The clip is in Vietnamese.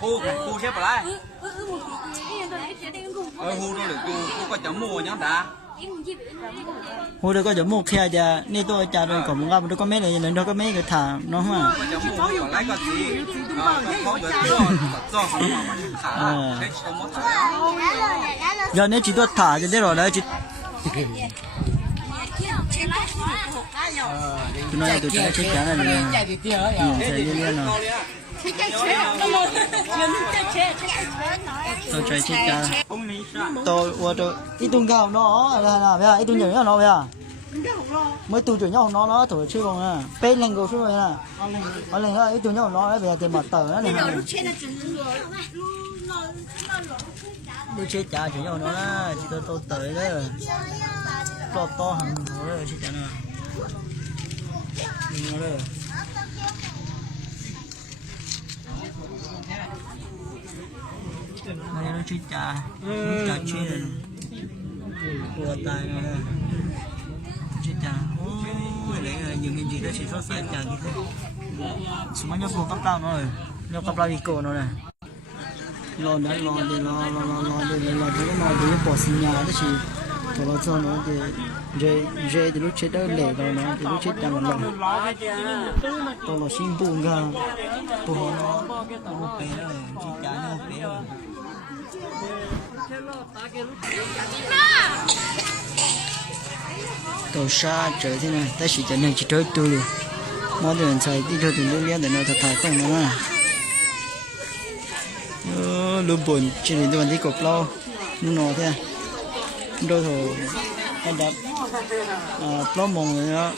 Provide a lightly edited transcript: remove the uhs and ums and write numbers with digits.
Hu xếp lại. Hu đâu được tu có chấm mua nhá ta. Hu đâu có chấm mua kia giờ nên tôi trả rồi còn muốn gặp tôi có mấy này nên tôi có mấy cái thả nó mà. Chấm mua còn lấy cái gì? Có được cho không mà thả. Giờ nếu chỉ tôi thả cho thế rồi đấy chị. Tôi nói tôi chạy chết chắn này nè. Chạy liên liên nào. Tôi chạy chết chắn. Tôi ít tung cao nó là nào vậy? Ít tung nhỏ nó vậy? Mới tung nhỏ nhỏ nó thổi chưa còn à? Bên lên cầu xuống rồi nè. Ở lên đó ít tung nhỏ nó bây giờ tiền mặt tờ nó này. Tôi chết chắn chuyện nhỏ nó là chỉ tôi tới đó. To hàng rồi chết chắn à. Đây nó chơi trà chơi của tài này chơi trà ôi đấy là những cái gì đó chỉ sót sai trà như thế số mấy nhóc cổ cấp cao nó rồi nhóc cấp cao đi cổ nó này lo đấy lo để lo để bỏ xin nhà đó chỉ còn lo cho nó để dễ thì lúc chết đó lẻ rồi nó thì lúc chết đang còn lòng tôi là xin buồn ra tôi nó một bé rồi chỉ trả một bé rồi tôi xa trời thế này ta chỉ cho nên chỉ chơi tôi mỗi người xài đi chơi từng đứa liên để nó thật thà không nó nè luôn buồn chỉ để tôi đi cột lâu nó thế đôi thôi anh đập lo mong rồi đó